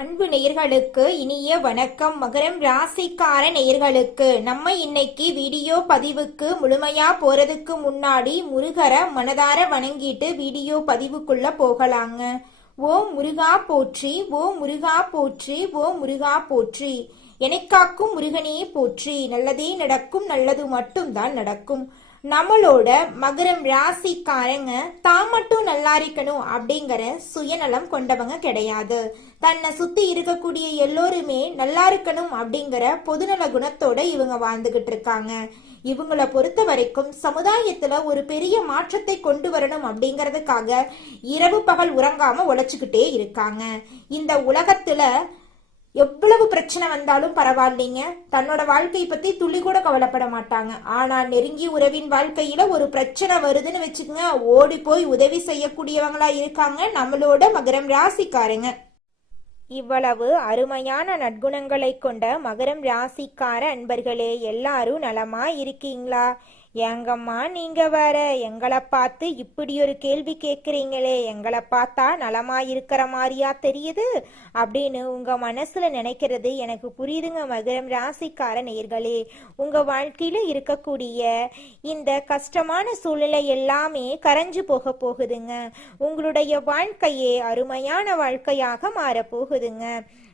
அன்பு நேயர்களுக்கு இனிய வணக்கம். மகரம் ராசிக்கார நேயர்களுக்கு நம்ம இன்னைக்கு வீடியோ பதிவுக்கு முழுமையா போறதுக்கு முன்னாடி முருகரை மனதார வணங்கிட்டு வீடியோ பதிவுக்குள்ள போகலாங்க. ஓம் முருகா போற்றி, ஓம் முருகா போற்றி, ஓம் முருகா போற்றி. எனக்காக்கும் முருகனே போற்றி. நல்லதே நடக்கும், நல்லது மட்டும்தான் நடக்கும். நம்மளோட மகரம் ராசிக்காரங்க தான் மட்டும் நல்லா இருக்கணும் அப்படிங்கிற சுயநலம் கொண்டவங்க கிடையாது. தன்னை சுத்தி இருக்கக்கூடிய எல்லோருமே நல்லா இருக்கணும் அப்படிங்கிற பொதுநல குணத்தோட இவங்க வாழ்ந்துகிட்டு இருக்காங்க. இவங்கள பொறுத்த வரைக்கும் சமுதாயத்துல ஒரு பெரிய மாற்றத்தை கொண்டு வரணும் அப்படிங்கறதுக்காக இரவு பகல் உறங்காம உழைச்சுக்கிட்டே இருக்காங்க. இந்த உலகத்துல எவ்வளவு பிரச்சனை வந்தாலும் பரவாயில்லைங்க, தன்னோட வாழ்க்கையை பத்தி துளி கூட கவலைப்பட மாட்டாங்க. ஆனா நெருங்கிய உறவின் வாழ்க்கையில ஒரு பிரச்சனை வருதுன்னு வச்சுக்கோங்க, ஓடி போய் உதவி செய்யக்கூடியவங்களா இருக்காங்க நம்மளோட மகரம் ராசிக்காரங்க. இவ்வளவு அருமையான நற்குணங்களை கொண்ட மகரம் ராசிக்கார அன்பர்களே, எல்லாரும் நலமா இருக்கீங்களா? ஏங்கம்மா நீங்க வேற எங்களை பார்த்து இப்படி ஒரு கேள்வி கேட்குறீங்களே, எங்களை பார்த்தா நலமா இருக்கிற மாதிரியா தெரியுது அப்படின்னு உங்க மனசுல நினைக்கிறது எனக்கு புரியுதுங்க. மகரம் ராசிக்கார நேயர்களே, உங்க வாழ்க்கையில இருக்கக்கூடிய இந்த கஷ்டமான சூழ்நிலை எல்லாமே கரைஞ்சு போக போகுதுங்க. உங்களுடைய வாழ்க்கையே அருமையான வாழ்க்கையாக மாறப்போகுதுங்க.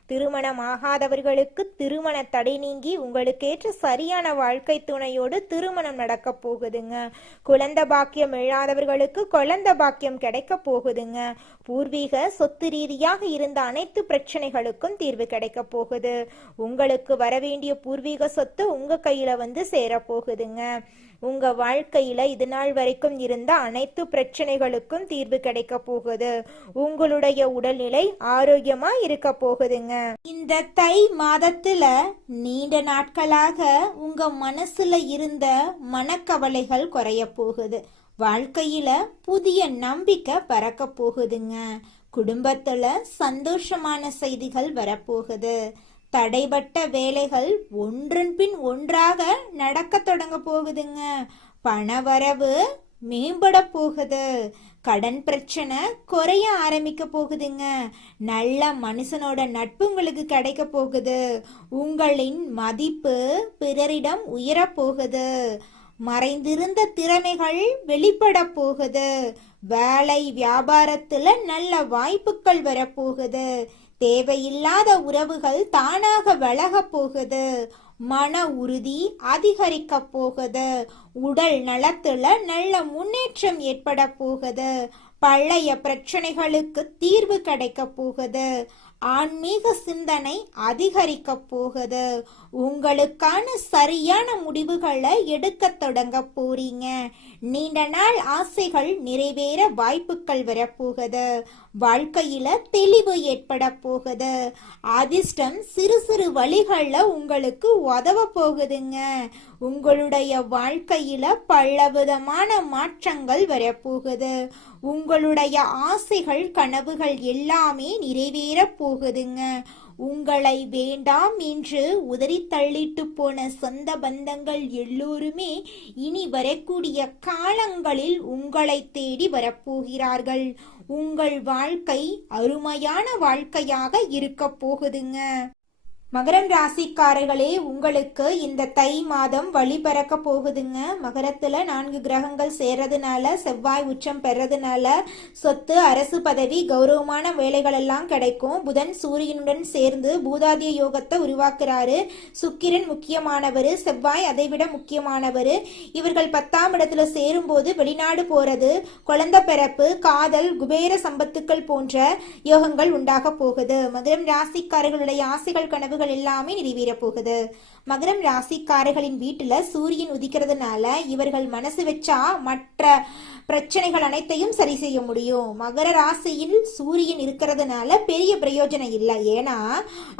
திருமணம் ஆகாதவர்களுக்கு திருமண தடை நீங்கி உங்களுக்கேற்ற சரியான வாழ்க்கை துணையோடு திருமணம் நடக்க போகுதுங்க. குழந்தை பாக்கியம் இல்லாதவர்களுக்கு குழந்தை பாக்கியம் கிடைக்க போகுதுங்க. பூர்வீக சொத்து ரீதியாக இருந்த அனைத்து பிரச்சனைகளுக்கும் தீர்வு கிடைக்க போகுது. உங்களுக்கு வரவேண்டிய பூர்வீக சொத்து உங்க கையில வந்து சேர போகுதுங்க. உங்க வாழ்க்கையில இது நாள் வரைக்கும் இருந்த அனைத்து பிரச்சனைகளுக்கும் தீர்வு கிடைக்க போகுது. உங்களுடைய உடல்நிலை ஆரோக்கியமா இருக்க போகுதுங்க. இந்த தை மாதத்துல நீண்ட நாட்களாக உங்க மனசுல இருந்த மனக்கவலைகள் குறைய போகுது. வாழ்க்கையில புதிய நம்பிக்கை பறக்க போகுதுங்க. குடும்பத்துல சந்தோஷமான செய்திகள் வரப்போகுது. தடைபட்ட வேலைகள் ஒன்றன் பின் ஒன்றாக நடக்க தொடங்க போகுதுங்க. பணவரவு மேம்பட போகுது. கடன் பிரச்சனை குறைய ஆரம்பிக்க போகுதுங்க. நல்ல மனுஷனோட நட்பு உங்களுக்கு கிடைக்க போகுது. உங்களின் மதிப்பு பிறரிடம் உயர போகுது. மறைந்திருந்த திறமைகள் வெளிப்பட போகுது. வேலை வியாபாரத்துல நல்ல வாய்ப்புகள் வரப்போகுது. தேவையில்லாத உறவுகள் தானாக விலக போகுது. மன உறுதி அதிகரிக்க போகுது. உடல் நலத்துல நல்ல முன்னேற்றம் ஏற்பட போகுது. பழைய பிரச்சனைகளுக்கு தீர்வு கிடைக்க போகுது. ஆன்மீக சிந்தனை அதிகரிக்க போகுது. உங்களுக்கான சரியான முடிவுகளை எடுக்க தொடங்க போறீங்க. நீண்ட நாள் ஆசைகள் நிறைவேற வாய்ப்புகள் வரப்போகுது. வாழ்க்கையில தெளிவு ஏற்பட போகுது. அதிர்ஷ்டம் சிறு சிறு வழிகள்ல உங்களுக்கு உதவ போகுதுங்க. உங்களுடைய வாழ்க்கையில பலவிதமான மாற்றங்கள் வரப்போகுது. உங்களுடைய ஆசைகள் கனவுகள் எல்லாமே நிறைவேற போகுதுங்க. உங்களை வேண்டாம் என்று உதறி தள்ளிட்டு போன சொந்த பந்தங்கள் எல்லோருமே இனி வரக்கூடிய காலங்களில் உங்களை தேடி வரப்போகிறார்கள். உங்கள் வாழ்க்கை அருமையான வாழ்க்கையாக இருக்க போகுதுங்க. மகரம் ராசிக்காரர்களே, உங்களுக்கு இந்த தை மாதம் வழி பிறக்க போகுதுங்க. மகரத்துல 4 கிரகங்கள் சேர்றதுனால, செவ்வாய் உச்சம் பெறதுனால சொத்து, அரசு பதவி, கௌரவமான வேலைகள் எல்லாம் கிடைக்கும். புதன் சூரியனுடன் சேர்ந்து பூதாதிய யோகத்தை உருவாக்குறாரு. சுக்கிரன் முக்கியமானவர், செவ்வாய் அதைவிட முக்கியமானவர். இவர்கள் 10ஆம் இடத்துல சேரும் போது வெளிநாடு போறது, குழந்தை பிறப்பு, காதல், குபேர சம்பத்துக்கள் போன்ற யோகங்கள் உண்டாக போகுது. மகரம் ராசிக்காரர்களுடைய ஆசைகள் கனவு எல்லாமே நிறைவேற போகுது. மகரம் ராசிக்காரர்களின் வீட்டுல சூரியன் உதிக்கிறதுனால இவர்கள் மனசு வச்சா மற்ற பிரச்சனைகள் அனைத்தையும் சரி செய்ய முடியும். மகர ராசியில் சூரியன் இருக்கிறதுனால பெரிய பிரயோஜனம் இல்லை. ஏன்னா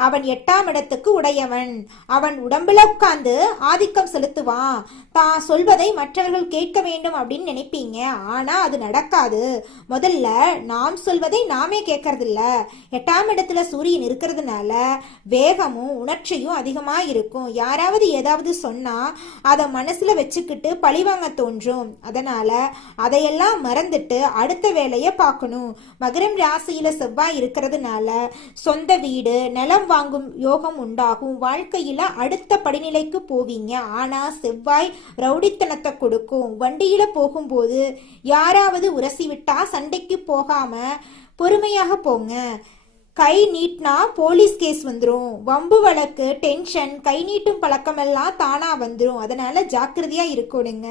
அவன் 8ஆம் இடத்துக்கு உடையவன். அவன் உடம்புல உட்கார்ந்து ஆதிக்கம் செலுத்துவான். தான் சொல்வதை மற்றவர்கள் கேட்க வேண்டும் அப்படின்னு நினைப்பீங்க. ஆனா அது நடக்காது. முதல்ல நாம் சொல்வதை நாமே கேட்கறது இல்ல. 8ஆம் இடத்துல சூரியன் இருக்கிறதுனால வேகம் கோபமும் உணர்ச்சியும் அதிகமா இருக்கும். யாராவது ஏதாவது சொன்னா அதை மனசுல வச்சுக்கிட்டு பழிவாங்க தோன்றும். அதனால அதையெல்லாம் மறந்துட்டு அடுத்த வேலையை பார்க்கணும். மகரம் ராசியில செவ்வாய் இருக்கிறதுனால சொந்த வீடு நிலம் வாங்கும் யோகம் உண்டாகும். வாழ்க்கையில அடுத்த படிநிலைக்கு போவீங்க. ஆனா செவ்வாய் ரவுடித்தனத்தை கொடுக்கும். வண்டியில போகும்போது யாராவது உரசி விட்டா சண்டைக்கு போகாம பொறுமையாக போங்க. கை நீட்டினா போலீஸ் கேஸ் வந்துடும். வம்பு வழக்கு, டென்ஷன், கை நீட்டும் பழக்கமெல்லாம் தானா வந்துடும். அதனால ஜாக்கிரதையா இருக்கணுங்க.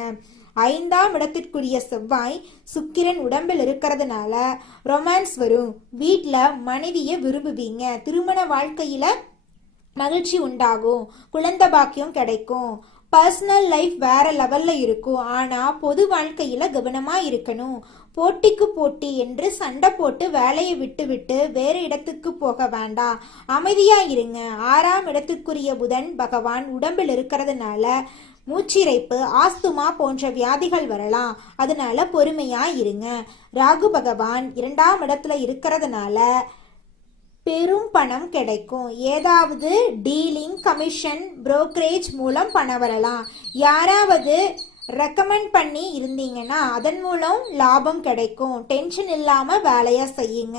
5ஆம் இடத்திற்குரிய செவ்வாய் சுக்கிரன் உடம்பில் இருக்கிறதுனால ரொமான்ஸ் வரும். வீட்டில் மனைவியை விரும்புவீங்க. திருமண வாழ்க்கையில மகிழ்ச்சி உண்டாகும். குழந்தை பாக்கியம் கிடைக்கும். பர்சனல் லைஃப் வேற லெவல்ல இருக்கும். ஆனா பொது வாழ்க்கையில கவனமா இருக்கணும். போட்டிக்கு போட்டி என்று சண்டை போட்டு வேலையை விட்டு விட்டு வேறு இடத்துக்கு போக வேண்டாம். அமைதியா இருங்க. 6ஆம் இடத்துக்குரிய புதன் பகவான் உடம்பில் இருக்கிறதுனால மூச்சிறைப்பு, ஆஸ்துமா போன்ற வியாதிகள் வரலாம். அதனால பொறுமையா இருங்க. ராகு பகவான் 2ஆம் இடத்துல இருக்கிறதுனால பெரும் பணம் கிடைக்கும். ஏதாவது டீலிங், கமிஷன், புரோக்கரேஜ் மூலம் பணம் வரலாம். யாராவது ரெக்கமெண்ட் பண்ணி இருந்தீங்கன்னா அதன் மூலம் லாபம் கிடைக்கும். டென்ஷன் இல்லாம வேலையா செய்யுங்க.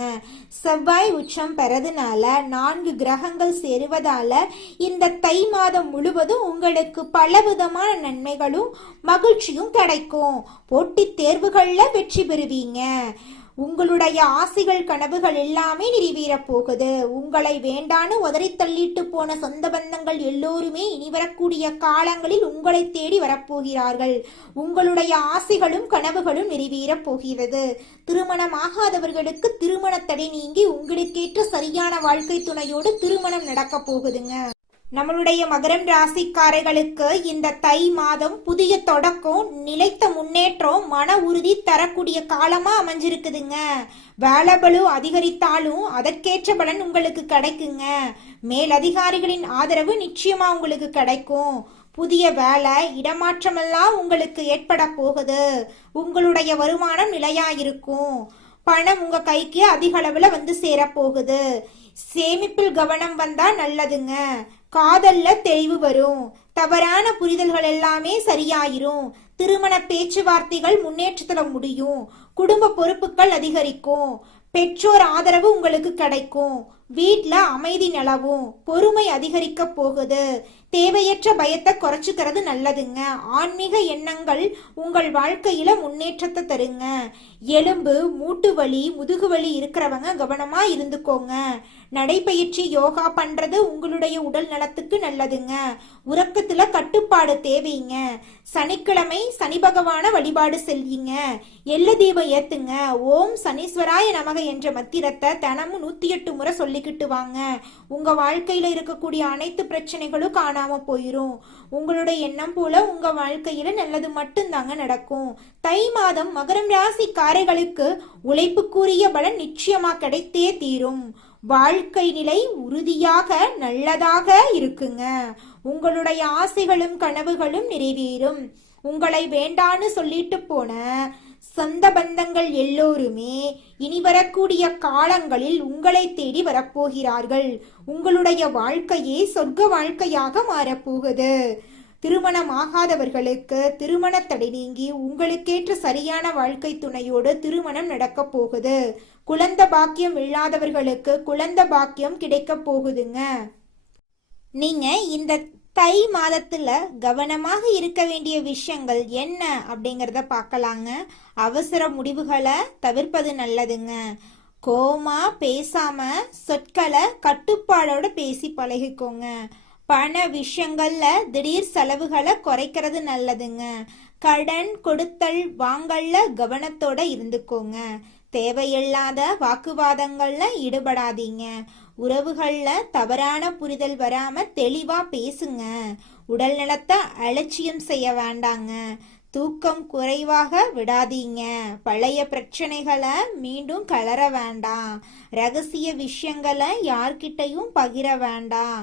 செவ்வாய் உச்சம் பெறதுனால 4 கிரகங்கள் சேருவதால இந்த தை மாதம் முழுவதும் உங்களுக்கு பலவிதமான நன்மைகளும் மகிழ்ச்சியும் கிடைக்கும். போட்டித் தேர்வுகள்ல வெற்றி பெறுவீங்க. உங்களுடைய ஆசைகள், கனவுகள் எல்லாமே நிறைவேறப் போகுது. உங்களை வேண்டான்னு உதறி தள்ளிட்டு போன சொந்த பந்தங்கள் எல்லோருமே இனி வரக்கூடிய காலங்களில் உங்களை தேடி வரப்போகிறார்கள். உங்களுடைய ஆசைகளும் கனவுகளும் நிறைவேறப் போகிறது. திருமணமாகாதவர்களுக்கு திருமண தடை நீங்கி உங்களுக்கேற்ற சரியான வாழ்க்கை துணையோடு திருமணம் நடக்க போகுதுங்க. நம்மளுடைய மகரம் ராசிக்காரர்களுக்கு இந்த தை மாதம் புதிய தொடக்கம், நிலைத்த முன்னேற்றம், மன உறுதி தரக்கூடிய காலமா அமைஞ்சிருக்குதுங்க. வேலைபளு அதிகரித்தாலும் அதற்கேற்ற பலன் உங்களுக்கு கிடைக்குங்க. மேலதிகாரிகளின் ஆதரவு நிச்சயமா உங்களுக்கு கிடைக்கும். புதிய வேலை, இடமாற்றமெல்லாம் உங்களுக்கு ஏற்பட போகுது. உங்களுடைய வருமானம் நிலையா இருக்கும். பணம் உங்க கைக்கு அதிக அளவுல வந்து சேரப்போகுது. சேமிப்பில் கவனம் வந்தா நல்லதுங்க. காதல்ல தெளிவு வரும். தவறான புரிதல்கள் எல்லாமே சரியாயிரும். திருமண பேச்சுவார்த்தைகள் முன்னேற்றத்துல முடியும். குடும்ப பொறுப்புகள் அதிகரிக்கும். பெற்றோர் ஆதரவு உங்களுக்கு கிடைக்கும். வீட்ல அமைதி நிலவும். பொறுமை அதிகரிக்க போகுது. தேவையற்ற பயத்தை குறைச்சுக்கிறது நல்லதுங்க. ஆன்மீக எண்ணங்கள் உங்கள் வாழ்க்கையில முன்னேற்றத்தை தருங்க. எலும்பு, மூட்டு வலி, முதுகு வலி இருக்கிறவங்க கவனமா இருந்துக்கோங்க. நடைபயிற்சி, யோகா பண்றது உங்களுடைய உடல் நலத்துக்கு நல்லதுங்க. உறக்கத்துல கட்டுப்பாடு தேவைங்க. சனிக்கிழமை சனி பகவான வழிபாடு செல்வீங்க. எள்ளு தீபம் ஏத்துங்க. ஓம் சனீஸ்வராய நமக என்ற மத்திரத்தை தினமும் 108 முறை சொல்லிக்கிட்டு வாங்க. உங்க வாழ்க்கையில இருக்கக்கூடிய அனைத்து பிரச்சனைகளும் காணாம போயிரும். உங்களுடைய எண்ணம் போல உங்க வாழ்க்கையில நல்லது மட்டும்தாங்க நடக்கும். தை மாதம் மகரம் ராசிக்காரர்களுக்கு உழைப்புக்குரிய பலன் நிச்சயமா கிடைத்தே தீரும். வாழ்க்கை நிலை உறுதியாக நல்லதாக இருக்குங்க. உங்களுடைய ஆசைகளும் கனவுகளும் நிறைவேறும். உங்களை வேண்டான்னு சொல்லிட்டு போன சொந்த பந்தங்கள் எல்லோருமே இனி வரக்கூடிய காலங்களில் உங்களை தேடி வரப்போகிறார்கள். உங்களுடைய வாழ்க்கையே சொர்க்க வாழ்க்கையாக மாறப்போகுது. திருமணம் ஆகாதவர்களுக்கு திருமண தடை நீங்கி உங்களுக்கேற்ற சரியான வாழ்க்கை துணையோடு திருமணம் நடக்க போகுது. குழந்தை பாக்கியம் இல்லாதவர்களுக்கு குழந்தை பாக்கியம் கிடைக்க போகுதுங்க. நீங்க இந்த தை மாதத்துல கவனமாக இருக்க வேண்டிய விஷயங்கள் என்ன அப்படிங்கறத பார்க்கலாங்க. அவசர முடிவுகளை தவிர்ப்பது நல்லதுங்க. கோமா பேசாம சொற்களை கட்டுப்பாடோட பேசி பழகிக்கோங்க. பண விஷயங்கள்ல திடீர் செலவுகளை குறைக்கிறது நல்லதுங்க. கடன் கொடுத்தல் வாங்கல்ல கவனத்தோட இருந்துக்கோங்க. தேவையில்லாத வாக்குவாதங்கள்ல ஈடுபடாதீங்க. உறவுகள்ல தவறான புரிதல் வராம தெளிவா பேசுங்க. உடல் நலத்தை அலட்சியம் செய்ய வேண்டாங்க. தூக்கம் குறைவாக விடாதீங்க. பழைய பிரச்சனைகளை மீண்டும் கலர வேண்டாம். ரகசிய விஷயங்களை யார்கிட்டையும் பகிர வேண்டாம்.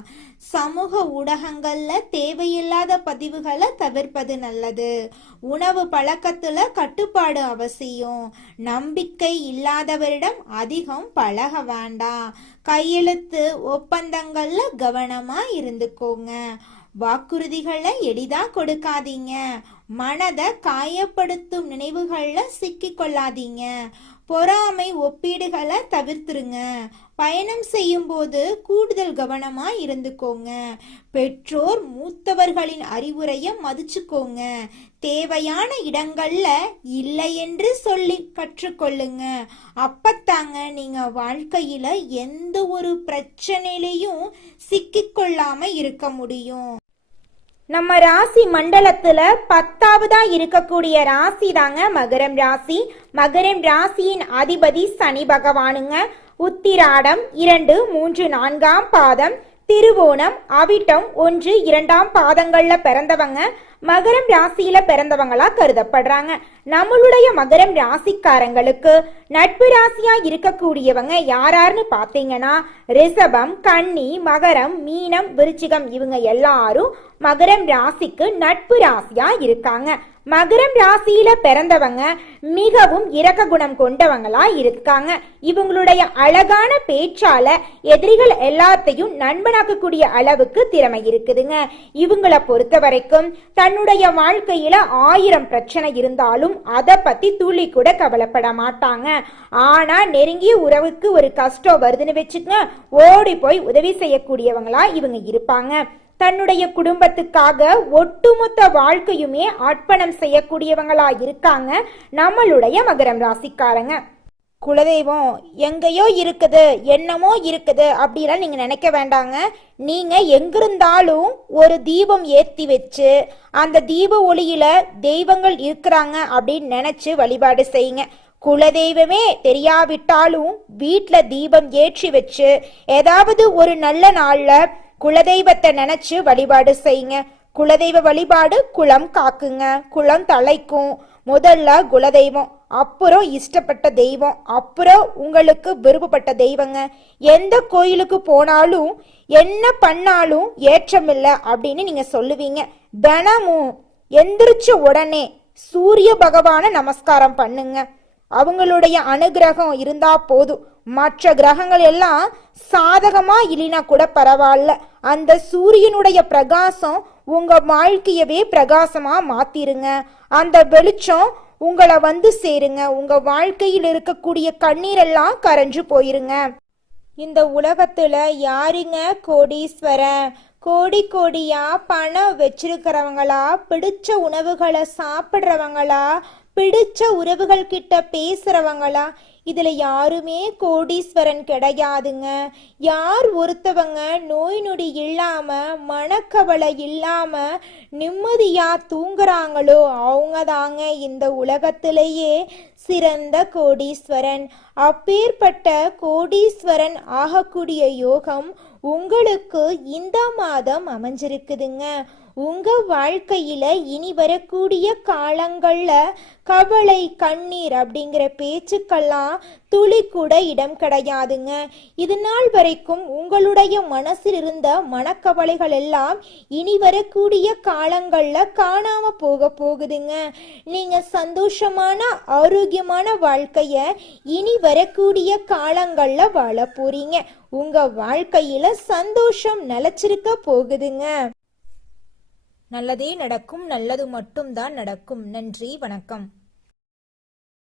சமூக ஊடகங்கள்ல தேவையில்லாத பதிவுகளை தவிர்ப்பது நல்லது. உணவு பழக்கத்துல கட்டுப்பாடு அவசியம். நம்பிக்கை இல்லாதவரிடம் அதிகம் பழக வேண்டாம். கையெழுத்து ஒப்பந்தங்கள்ல கவனமா இருந்துக்கோங்க. வாக்குறுதிகளை எளிதா கொடுக்காதீங்க. மனதை காயப்படுத்தும் நினைவுகள்ல சிக்கிக் கொள்ளாதீங்க. பொறாமை ஒப்பீடுகளை தவிர்த்துருங்க. பயணம் செய்யும் போது கூடுதல் கவனமா இருந்துக்கோங்க. பெற்றோர் மூத்தவர்களின் அறிவுரையை மதிச்சுக்கோங்க. தேவையான இடங்கள்ல இல்லை என்று சொல்லி கற்றுக்கொள்ளுங்க. அப்பத்தாங்க நீங்க வாழ்க்கையில எந்த ஒரு பிரச்சனையிலையும் சிக்கிக்கொள்ளாம இருக்க முடியும். நம்ம ராசி மண்டலத்துல 10வதா இருக்கக்கூடிய ராசி தாங்க மகரம் ராசி. மகரம் ராசியின் அதிபதி சனி பகவானுங்க. உத்திராடம் 2, 3, 4ஆம் பாதம், திருவோணம், அவிட்டம் 1, 2ஆம் பாதங்கள்ல பிறந்தவங்க மகரம் ராசியில பிறந்தவங்களா கருதப்படுறாங்க. நம்மளுடைய மகரம் ராசிக்காரங்களுக்கு நட்பு ராசியா இருக்கக்கூடியவங்க யாராருன்னு பாத்தீங்கன்னா ரிஷபம், கன்னி, மகரம், மீனம், விருச்சிகம் இவங்க எல்லாரும் மகரம் ராசிக்கு நட்பு ராசியா இருக்காங்க. மகரம் ராசியில பிறந்தவங்க மிகவும் இரக்க குணம் கொண்டவங்களா இருக்காங்க. இவங்களுடைய அழகான பேச்சால எதிரிகள் எல்லாத்தையும் நண்பனாக்கக்கூடிய அளவுக்கு திறமை இருக்குதுங்க. இவங்களை பொறுத்த வரைக்கும் தன்னுடைய வாழ்க்கையில 1000 பிரச்சனை இருந்தாலும் அதை பத்தி துளி கூட கவலைப்பட மாட்டாங்க. ஆனா நெருங்கிய உறவுக்கு ஒரு கஷ்டம் வருதுன்னு வச்சுக்கங்க, ஓடி போய் உதவி செய்யக்கூடியவங்களா இவங்க இருப்பாங்க. தன்னுடைய குடும்பத்துக்காக ஒட்டுமொத்த வாழ்க்கையுமே அர்ப்பணம் செய்யக்கூடியவங்களா இருக்காங்க நம்மளுடைய மகரம் ராசிக்காரங்க. குலதெய்வம் எங்கேயோ இருக்குது, என்னமோ இருக்குது அப்படிலாம் நீங்க நினைக்க வேண்டாங்க. நீங்க எங்கிருந்தாலும் ஒரு தீபம் ஏற்றி வச்சு அந்த தீப ஒளியில தெய்வங்கள் இருக்கிறாங்க அப்படின்னு நினைச்சு வழிபாடு செய்யுங்க. குலதெய்வமே தெரியாவிட்டாலும் வீட்டுல தீபம் ஏற்றி வச்சு ஏதாவது ஒரு நல்ல நாள்ல குலதெய்வத்தை நினைச்சு வழிபாடு செய்யுங்க. குலதெய்வ வழிபாடு குலம் காக்குங்க, குலம் தலைக்கும். முதல்ல குலதெய்வம், அப்புறம் இஷ்டப்பட்ட தெய்வம், அப்புறம் உங்களுக்கு விருப்பப்பட்ட தெய்வங்க. எந்த கோயிலுக்கு போனாலும் என்ன பண்ணாலும் ஏற்றமில்லை அப்படின்னு நீங்க சொல்லுவீங்க. தினமும் எந்திரிச்ச உடனே சூரிய பகவான நமஸ்காரம் பண்ணுங்க. அவங்களுடைய அனுகிரகம் இருந்தா போதும். மற்ற கிரகங்கள் எல்லாம் சாதகமா இல்லைனா கூட பரவாயில்ல, அந்த சூரியனுடைய பிரகாசம் உங்க வாழ்க்கையவே பிரகாசமா மாத்திருங்க. அந்த வெளிச்சம் உங்களை வந்து சேருங்க. உங்க வாழ்க்கையில் இருக்கக்கூடிய கண்ணீரெல்லாம் கரைஞ்சு போயிருங்க. இந்த உலகத்துல யாருங்க கோடீஸ்வரன்? கோடி கோடியா பணம் வச்சிருக்கிறவங்களா, பிடிச்ச உணவுகளை சாப்பிட்றவங்களா, பிடிச்ச உறவுகள் கிட்ட பேசுறவங்களா? இதுல யாருமே கோடீஸ்வரன் கிடையாதுங்க. யார் ஒருத்தவங்க நோய் நொடி இல்லாம மனக்கவலை இல்லாம நிம்மதியா தூங்குறாங்களோ அவங்க தாங்க இந்த உலகத்திலேயே சிறந்த கோடீஸ்வரன். அப்பேற்பட்ட கோடீஸ்வரன் ஆகக்கூடிய யோகம் உங்களுக்கு இந்த மாதம் அமைஞ்சிருக்குதுங்க. உங்க வாழ்க்கையில இனி வரக்கூடிய காலங்கள்ல கவலை, கண்ணீர் அப்படிங்கிற பேச்சுக்கெல்லாம் துளி கூட இடம் கிடையாதுங்க. இது நாள் வரைக்கும் உங்களுடைய மனசில் இருந்த மனக்கவலைகள் எல்லாம் இனி வரக்கூடிய காலங்கள்ல காணாம போகுதுங்க. நீங்க சந்தோஷமான ஆரோக்கியமான வாழ்க்கைய இனி வரக்கூடிய காலங்கள்ல வாழ போறீங்க. உங்க வாழ்க்கையில சந்தோஷம் நிலைச்சிருக்க போகுதுங்க. நல்லதே நடக்கும், நல்லது மட்டும்தான் நடக்கும். நன்றி, வணக்கம்.